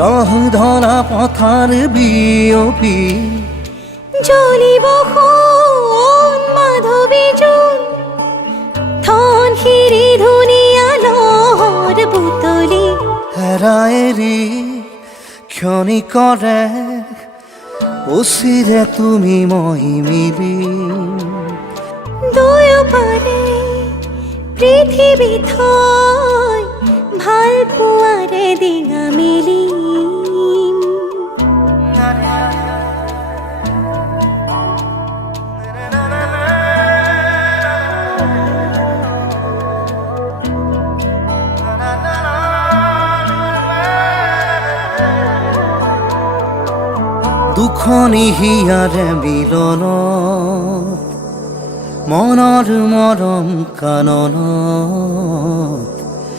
ৰহ ধৰা পথাৰ বিয়পি জ্বলিব সোণ মাধৱী জোন থন শিৰি ধুনীয়া লহৰ বুটলি হেৰাই এৰি ক্ষণিকৰে উচিৰে তুমি মই মিলি দুয়োপাৰে পৃথিৱী থৈ ভাল পোৱাৰে ডিঙা মেলি দুখনি হিয়াৰে মিলন মনৰ মৰম কাননত